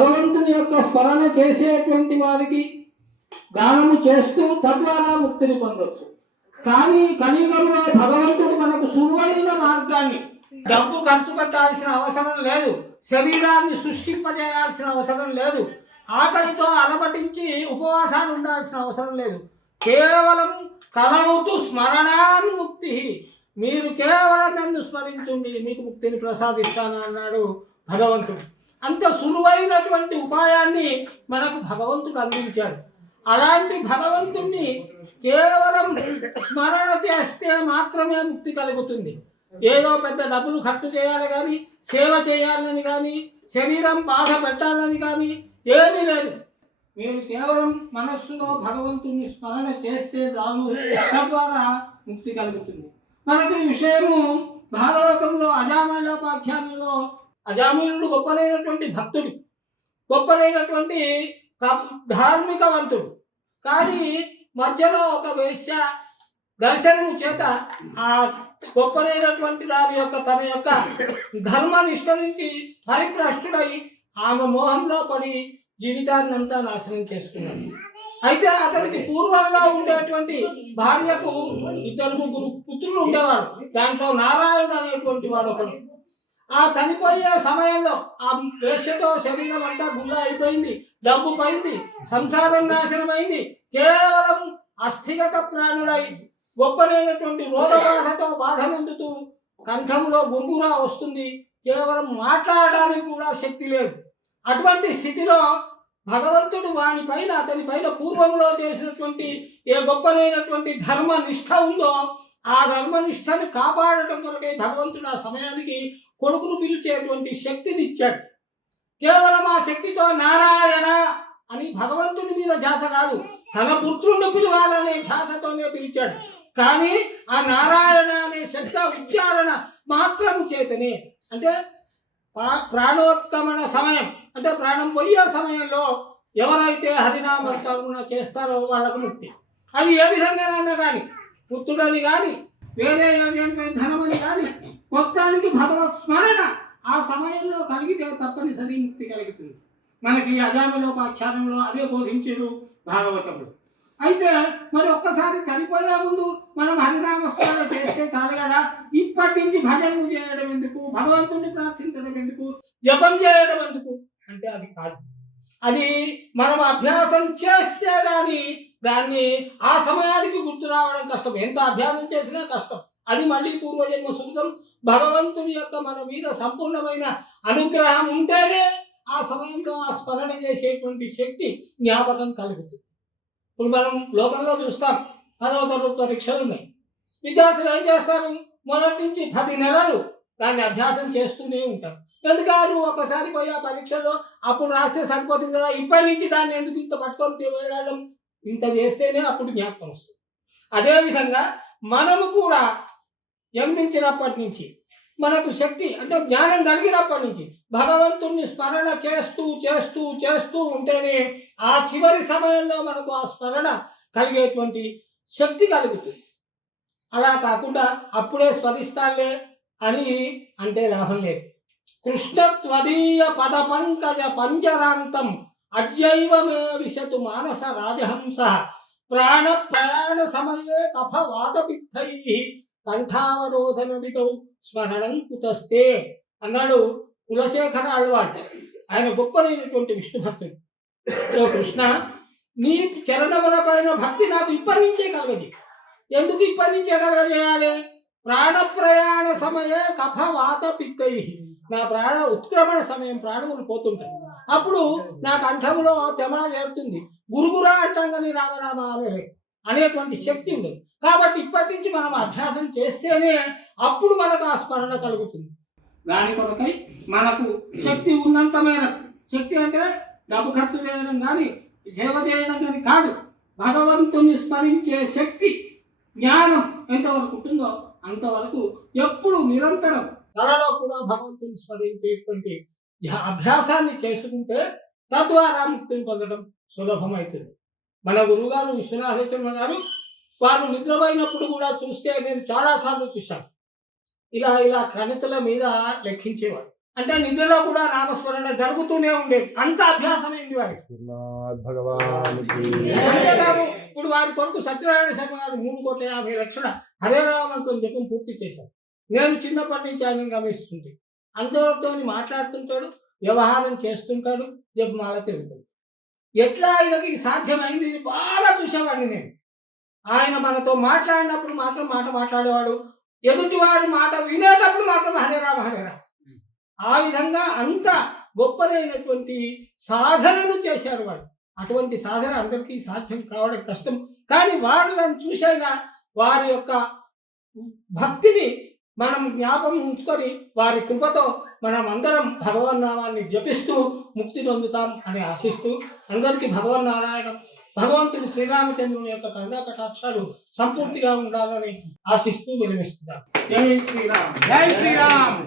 భగవంతుని యొక్క స్మరణ చేసేటువంటి వారికి గానము చేస్తూ తద్వారా ముక్తిని పొందొచ్చు. కానీ కలియుగంలో భగవంతుడు మనకు సులువైన మార్గాన్ని డబ్బు ఖర్చు పెట్టాల్సిన అవసరం లేదు. శరీరాన్ని సృష్టింపజేయాల్సిన అవసరం లేదు. ఆకలితో అలమటించి ఉపవాసాలు ఉండాల్సిన అవసరం లేదు. కేవలం కలవుతూ స్మరణాన్ని ముక్తి. మీరు కేవలం నన్ను స్మరించుండి మీకు ముక్తిని ప్రసాదిస్తాను అన్నాడు భగవంతుడు. అంత సులువైనటువంటి ఉపాయాన్ని మనకు భగవంతుడు అందించాడు. అలాంటి భగవంతుణ్ణి కేవలం స్మరణ చేస్తే మాత్రమే ముక్తి కలుగుతుంది. ఏదో పెద్ద డబ్బులు ఖర్చు చేయాలి కానీ సేవ చేయాలని కానీ శరీరం బాధ పెట్టాలని కానీ ఏమీ లేదు. మీరు కేవలం మనస్సులో భగవంతుని స్మరణ చేస్తే చాలు తద్వారా ముక్తి కలుగుతుంది. మనకి ఈ విషయము భాగవతంలో అజామయోపాఖ్యానంలో అజామీనుడు గొప్పలైనటువంటి భక్తుడు గొప్పలైనటువంటి ధార్మికవంతుడు. కానీ మధ్యలో ఒక వేశ్య దర్శనం చేత ఆ గొప్పలైనటువంటి దాని యొక్క తన యొక్క ధర్మనిష్ట నుంచి హరిభ్రష్టుడై ఆమె మోహంలో పడి జీవితాన్ని అంతా నాశనం చేసుకున్నాడు. అయితే అతనికి పూర్వంగా ఉండేటువంటి భార్యకు ఇద్దరు ముగ్గురు పుత్రులు ఉండేవారు. దాంట్లో నారాయణ అనేటువంటి వాడు ఒకడు ఆ చనిపోయే సమయంలో ఆ వేషతో శరీరం అంతా గుండా అయిపోయింది డబ్బు పోయింది సంసారం నాశనమైంది కేవలం అస్థిగత ప్రాణుడై గొప్పలైనటువంటి రోగబాధతో బాధనందుతూ కంఠంలో గురుగురా వస్తుంది. కేవలం మాట్లాడడానికి కూడా శక్తి లేదు. అటువంటి స్థితిలో భగవంతుడు వాని పైన అతని పైన పూర్వంలో చేసినటువంటి ఏ గొప్పలైనటువంటి ధర్మ నిష్ఠ ఉందో ఆ ధర్మనిష్టని కాపాడటం కొరకే భగవంతుడు ఆ సమయానికి కొడుకును పిలిచేటువంటి శక్తిని ఇచ్చాడు. కేవలం ఆ శక్తితో నారాయణ అని భగవంతుని మీద ధ్యాస కాదు తన పుత్రుణ్ణి పిలవాలనే ధ్యాసతోనే పిలిచాడు. కానీ ఆ నారాయణ అనే శబ్ద ఉచ్చారణ మాత్రం చేతనే అంటే ప్రాణోత్కమణ సమయం అంటే ప్రాణం పోయే సమయంలో ఎవరైతే హరినామ కరుణ చేస్తారో వాళ్ళకు ముక్తి. అది ఏ విధంగానైనా కానీ పుత్రుడని కానీ వేరే ధనమని కానీ స్మరణ ఆ సమయంలో కలిగితే తప్పనిసరి ముక్తి కలుగుతుంది. మనకి అజామలోపాఖ్యానంలో అదే బోధించారు భాగవతము అయితే మరి ఒక్కసారి చనిపోయే ముందు మనం హరినామస్మరణ చేస్తే చాలు కదా? ఇప్పటి నుంచి భజనలు చేయడం ఎందుకు? భగవంతుడిని ప్రార్థించడం ఎందుకు? జపం చేయడం ఎందుకు? అంటే అది కాదు. అది మనం అభ్యాసం చేస్తే కానీ దాన్ని ఆ సమయానికి గుర్తు రావడం కష్టం. ఎంత అభ్యాసం చేసినా కష్టం. అది మళ్ళీ పూర్వజన్మ సుఖం భగవంతుని యొక్క మన మీద సంపూర్ణమైన అనుగ్రహం ఉంటేనే ఆ సమయంలో ఆ స్మరణ చేసేటువంటి శక్తి జ్ఞాపకం కలుగుతుంది. ఇప్పుడు మనం లోకంలో చూస్తాం పదవ తరగతి పరీక్షలు ఉన్నాయి. విద్యార్థులు ఏం చేస్తారు? మొదటి నుంచి పది నెలలు దాన్ని అభ్యాసం చేస్తూనే ఉంటారు. ఎందుకంటే ఒకసారి పోయి ఆ పరీక్షల్లో అప్పుడు రాస్తే సరిపోతుంది కదా? ఇప్పటి నుంచి దాన్ని ఎందుకు ఇంత పట్టుకొని వెళ్ళడం ఇంత చేస్తేనే అప్పుడు జ్ఞాపకం వస్తుంది. అదేవిధంగా మనము కూడా జన్మించినప్పటి నుంచి మనకు శక్తి అంటే జ్ఞానం కలిగినప్పటి నుంచి భగవంతుణ్ణి స్మరణ చేస్తూ చేస్తూ చేస్తూ ఉంటేనే ఆ చివరి సమయంలో మనకు ఆ స్మరణ కలిగేటువంటి శక్తి కలుగుతుంది. అలా కాకుండా అప్పుడే స్మరిస్తాలే అని అంటే లాభం లేదు. కృష్ణత్వదీయ పద పంకజ పంజరాంతం అద్యైవ విశతు మానస రాజహంస ప్రాణ ప్రయాణ సమయే కఫ వాదపిత్తై కంఠావరోధనమితో స్మరణం కుతస్తే అన్నాడు కులశేఖర ఆళ్వాడు ఆయన గొప్పనైనటువంటి విష్ణు భక్తుడు. ఓ కృష్ణ నీ చరణముల పైన భక్తి నాకు ఇప్పటి నుంచే కలగదు ఎందుకు ఇప్పటి నుంచే కలగజేయాలి? ప్రాణ ప్రయాణ సమయే కఫ వాత పిత్తై నా ప్రాణ ఉత్క్రమణ సమయం ప్రాణములు పోతుంటాయి. అప్పుడు నా కంఠములో తెమ చేరుతుంది గురుగురా అంటాం కానీ రామరామ అనే అనేటువంటి శక్తి ఉండదు. కాబట్టి ఇప్పటి నుంచి మనం అభ్యాసం చేస్తేనే అప్పుడు మనకు ఆ స్మరణ కలుగుతుంది. దాని కొరకై మనకు శక్తి ఉన్నంత శక్తి అంటే డబ్బు ఖర్చు చేయడం కానీ సేవ చేయడం కానీ కాదు. భగవంతుని స్మరించే శక్తి జ్ఞానం ఎంతవరకు ఉంటుందో అంతవరకు ఎప్పుడు నిరంతరం కళలో కూడా భగవంతుని స్మరించేటువంటి అభ్యాసాన్ని చేసుకుంటే తద్వారా ముక్తిని పొందడం సులభమవుతుంది మన గురువుగారు విశ్వనాథేశ్వర గారు వారు నిద్రపోయినప్పుడు కూడా చూస్తే నేను చాలాసార్లు చూశాను. ఇలా ఇలా కణితుల మీద లెక్కించేవాడు. అంటే నిద్రలో కూడా నామస్మరణ జరుగుతూనే ఉండేది. అంత అభ్యాసమైంది వారికి శ్రీనాథ్ భగవానికి అంతేకాదు ఇప్పుడు వారి కొరకు సత్యనారాయణ శర్మ గారు మూడు కోట్ల యాభై లక్షల హరే రామంతో జపం పూర్తి చేశారు. నేను చిన్నప్పటి నుంచి ఆయన గమనిస్తుంది అందరితో మాట్లాడుతుంటాడు వ్యవహారం చేస్తుంటాడు జపమాల తిరుగుతాడు ఎట్లా ఆయనకి సాధ్యమైంది? బాగా చూసేవాడిని నేను. ఆయన మనతో మాట్లాడినప్పుడు మాత్రం మాట మాట్లాడేవాడు. ఎదుటివాడు మాట వినేటప్పుడు మాత్రం హరే రామ ఆ విధంగా అంత గొప్పదైనటువంటి సాధనను చేశారు వాడు. అటువంటి సాధన అందరికీ సాధ్యం కావడం కష్టం. కానీ వాళ్ళని చూసైనా వారి యొక్క భక్తిని మనం జ్ఞాపకం ఉంచుకొని వారి కృపతో మనం అందరం భగవన్నామాన్ని జపిస్తూ ముక్తి పొందుతాం అని ఆశిస్తూ అందరికీ భగవన్నారాయణ భగవంతుడు శ్రీరామచంద్రుని యొక్క కరుణా కటాక్షాలు సంపూర్తిగా ఉండాలని ఆశిస్తూ విరమిస్తున్నాం. జై శ్రీరామ్. జై శ్రీరామ్.